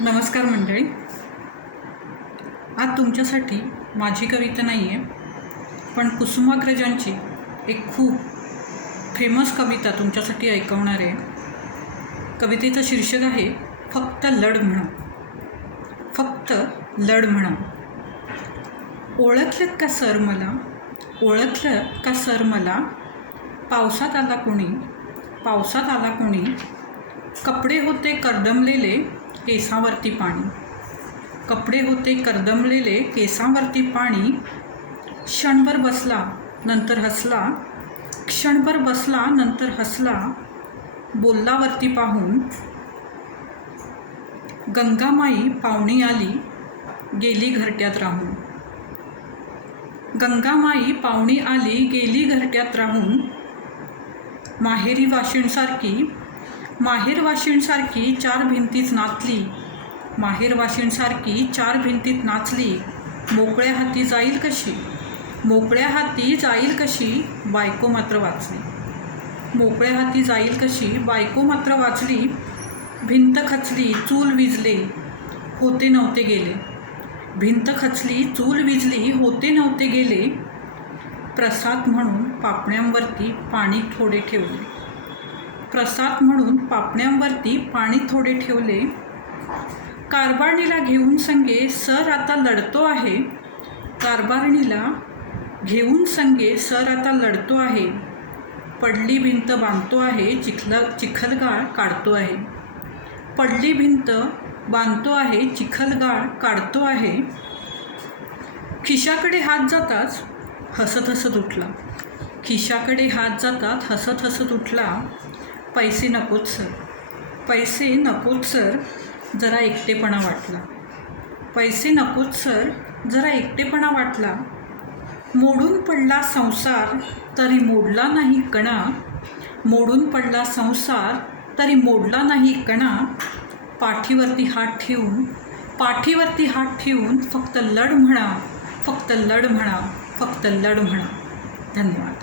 नमस्कार मंडळी. आज तुमच्यासाठी माझी कविता नाही आहे पण कुसुमाग्रजांची एक खूप फेमस कविता तुमच्यासाठी ऐकवणार आहे. कवितेचं शीर्षक आहे फक्त लढ म्हणा फक्त लढ म्हणा ओळखलं का सर मला? ओळखलं का सर मला? पावसात आला कोणी? पावसात आला कोणी? कपडे होते कर्दमलेले केसावरती पाणी. कपडे होते कर्दमलेले केसांवरती पाणी. क्षणभर बसला नंतर हसला. क्षणभर बसला नंतर हसला. बोललावरती पाहून. गंगामाई पाहुणी आली गेली घरट्यात राहून. गंगामाई पाहुणी आली गेली घरट्यात राहून. माहेरी वाशिणसारखी माहेर वाशिणसारखी चार भिंतीत नाचली. माहेर वाशिणसारखी चार भिंतीत नाचली. मोकळ्या हाती जाईल कशी? मोकळ्या हाती जाईल कशी? बायको मात्र वाचली. मोकळ्या हाती जाईल कशी? बायको मात्र वाचली. भिंत खचली चूल विजले होते नव्हते गेले. भिंत खचली चूल विजली होते नव्हते गेले. प्रसाद म्हणून पापण्यांवरती पाणी थोडे ठेवले. प्रसाद म्हणून पापण्यांवरती पाणी थोडे ठेवले. कारभारणीला घेऊन संगे सर आता लढतो आहे. कारभारणीला घेऊन संगे सर आता लढतो आहे. पडली भिंत बांधतो आहे चिखल चिखलगाळ काढतो आहे. पडली भिंत बांधतो आहे चिखलगाळ काढतो आहे. खिशाकडे हात जाताच हसत हसत उठला. खिशाकडे हात जातात हसत हसत उठला. पैसे नकोत सर. पैसे नकोत सर जरा एकटेपणा वाटला. पैसे नकोत सर जरा एकटेपणा वाटला. मोडून पडला संसार तरी मोडला नाही कणा. मोडून पडला संसार तरी मोडला नाही कणा. पाठीवरती हात ठेवून पाठीवरती हात ठेवून फक्त लढ म्हणा फक्त लढ म्हणा फक्त लढ म्हणा. धन्यवाद.